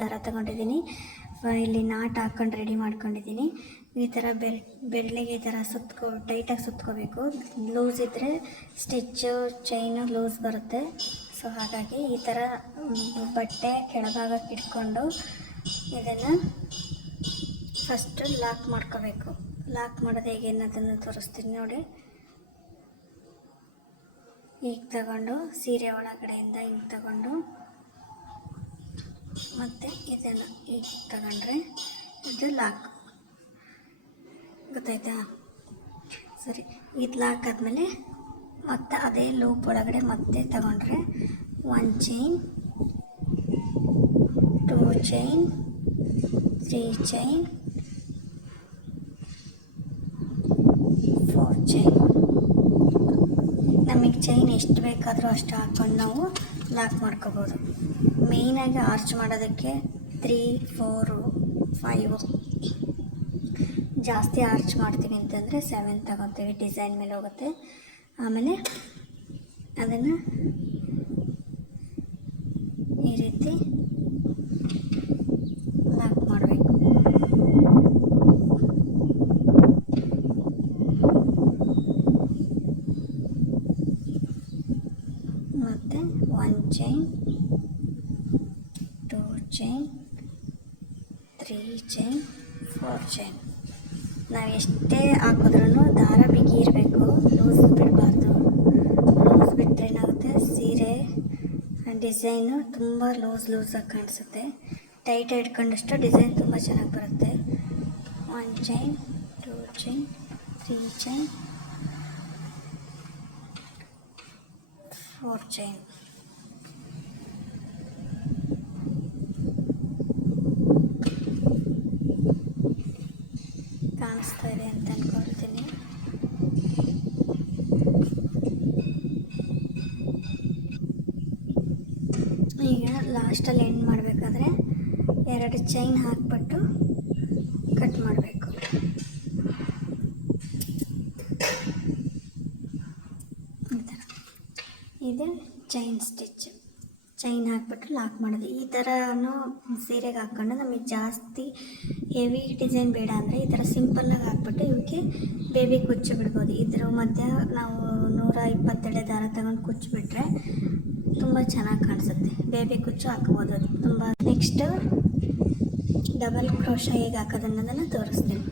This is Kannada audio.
ದಾರ ತಗೊಂಡಿದ್ದೀನಿ. ಇಲ್ಲಿ ನಾಟ್ ಹಾಕೊಂಡು ರೆಡಿ ಮಾಡ್ಕೊಂಡಿದ್ದೀನಿ. ಈ ಥರ ಬೆರಳಿಗೆ ಈ ಥರ ಟೈಟಾಗಿ ಸುತ್ಕೋಬೇಕು. ಲೂಸ್ ಇದ್ದರೆ ಸ್ಟಿಚ್ಚು ಚೈನು ಲೂಸ್ ಬರುತ್ತೆ. ಸೊ ಹಾಗಾಗಿ ಈ ಥರ ಬಟ್ಟೆ ಕೆಳಭಾಗಕ್ಕೆ ಇಟ್ಕೊಂಡು ಇದನ್ನು ಫಸ್ಟು ಲಾಕ್ ಮಾಡ್ಕೋಬೇಕು. ಲಾಕ್ ಮಾಡೋದು ಹೇಗೆ ಅನ್ನೋದನ್ನು ತೋರಿಸ್ತೀನಿ ನೋಡಿ. ಈಗ ತಗೊಂಡು ಸೀರೆ ಒಳಗಡೆಯಿಂದ ಹಿಂಗೆ ತಗೊಂಡು ಮತ್ತು ಇದನ್ನು ಈಗ ತಗೊಂಡ್ರೆ ಇದು ಲಾಕ್, ಗೊತ್ತಾಯ್ತಾ? ಸರಿ, ಇದು ಲಾಕ್ ಆದಮೇಲೆ ಮತ್ತೆ ಅದೇ ಲೂಪ್ ಒಳಗಡೆ ಮತ್ತೆ ತಗೊಂಡ್ರೆ 1 ಚೈನ್, 2 ಚೈನ್, 3 ಚೈನ್, 4 ಚೈನ್. ನಮಗೆ ಚೈನ್ ಎಷ್ಟು ಬೇಕಾದರೂ ಅಷ್ಟು ಹಾಕ್ಕೊಂಡು ನಾವು ಲಾಕ್ ಮಾಡ್ಕೋಬೋದು. ಮೇಯ್ನಾಗಿ ಆರ್ಚ್ ಮಾಡೋದಕ್ಕೆ 3, 4, 5 ಜಾಸ್ತಿ ಆರ್ಚ್ ಮಾಡ್ತೀವಿ ಅಂತಂದರೆ 7 ತಗೊತೀವಿ. ಡಿಸೈನ್ ಮೇಲೆ ಹೋಗುತ್ತೆ. ಆಮೇಲೆ ಅದನ್ನು ಈ ರೀತಿ ಲಾಕ್ ಮಾಡಬೇಕು. ಮತ್ತು 1 ಚೈನ್, 2 ಚೈನ್, 3 ಚೈನ್, 4 ಚೈನ್. ನಾವು ಎಷ್ಟೇ ಹಾಕಿದ್ರೂ ದಾರ ಬಿಗಿ ಇರಬೇಕು, ಲೂಸ್ ಬಿಡಬಾರ್ದು. ಲೂಸ್ ಬಿಟ್ಟರೆ ಏನಾಗುತ್ತೆ, ಸೀರೆ ಡಿಸೈನು ತುಂಬ ಲೂಸಾಗಿ ಕಾಣಿಸುತ್ತೆ. ಟೈಟಾಗಿ ಇಟ್ಕೊಂಡಷ್ಟು ಡಿಸೈನ್ ತುಂಬ ಚೆನ್ನಾಗಿ ಬರುತ್ತೆ. 1 ಚೈನ್, 2 ಚೈನ್, 3 ಚೈನ್, 4 ಚೈನ್. ಕಾಣಿಸ್ತಾ ಇದೆ ಅಂತ ಅಂದ್ಕೊಳ್ತೀನಿ. ಈಗ ಲಾಸ್ಟಲ್ಲಿ ಎಂಡ್ ಮಾಡಬೇಕಾದ್ರೆ 2 ಚೈನ್ ಹಾಕ್ಬಿಟ್ಟು ಕಟ್ ಮಾಡಬೇಕು. ಈ ಥರ ಇದು ಚೈನ್ ಸ್ಟಿಚ್. ಚೈನ್ ಹಾಕ್ಬಿಟ್ಟು ಲಾಕ್ ಮಾಡೋದು. ಈ ಥರನೂ ಸೀರೆಗೆ ಹಾಕ್ಕೊಂಡು ನಮಗೆ ಜಾಸ್ತಿ ಹೆವಿ ಡಿಸೈನ್ ಬೇಡ ಅಂದರೆ ಈ ಥರ ಸಿಂಪಲ್ಲಾಗಿ ಹಾಕ್ಬಿಟ್ಟು ಇವಕ್ಕೆ ಬೇಬಿ ಕುಚ್ಚು ಬಿಡ್ಬೋದು. ಇದ್ರ ಮಧ್ಯೆ ನಾವು 127 ದಾರ ತಗೊಂಡು ಕುಚ್ಚಿಬಿಟ್ರೆ ತುಂಬ ಚೆನ್ನಾಗಿ ಕಾಣಿಸುತ್ತೆ. ಬೇಬಿ ಕುಚ್ಚು ಹಾಕ್ಬೋದು ಅದು ತುಂಬ. ನೆಕ್ಸ್ಟು ಡಬಲ್ ಕ್ರೋಶ ಹೇಗೆ ಹಾಕೋದು ಅನ್ನೋದನ್ನು ತೋರಿಸ್ತೀನಿ.